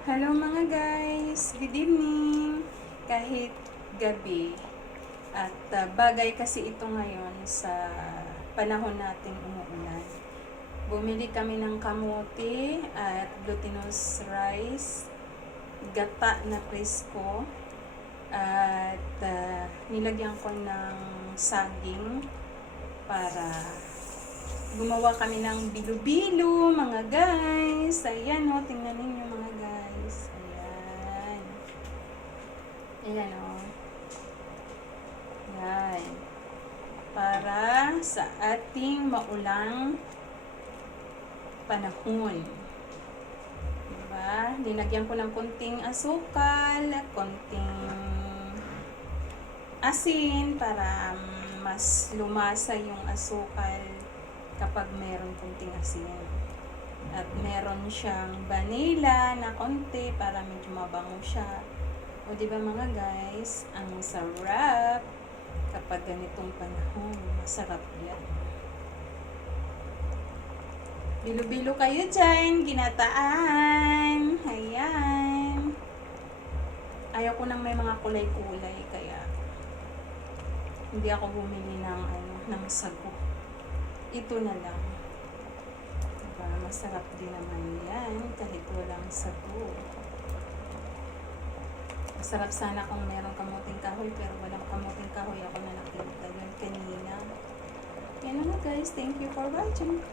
Hello mga guys, good evening. Kahit gabi at bagay kasi ito ngayon sa panahon nating umuulan. Bumili kami ng kamote at glutinous rice, gata na presko at nilagyan ko ng saging para gumawa kami ng bilo-bilo mga guys. Ayan o, tingnan ninyo mga guys. Ayan. Ayan o. Ayan. Para sa ating maulang panahon. Diba? Linagyan ko ng konting asukal, konting asin para mas lumasa yung asukal kapag meron konting asin. At meron siyang vanilla na konti para medyo mabango siya. O diba mga guys, ang sarap kapag ganitong panahon. Masarap yan. Bilo-bilo kayo dyan, ginataan. Ayan. Ayaw ko nang may mga kulay-kulay, kaya hindi ako bumili ng sago. Ito na lang. Diba? Masarap din naman yan kahit walang sago. Masarap sana kung meron kamuting kahoy, pero walang kamuting kahoy. Ako na nakita yun kanina. Yan na guys. Thank you for watching.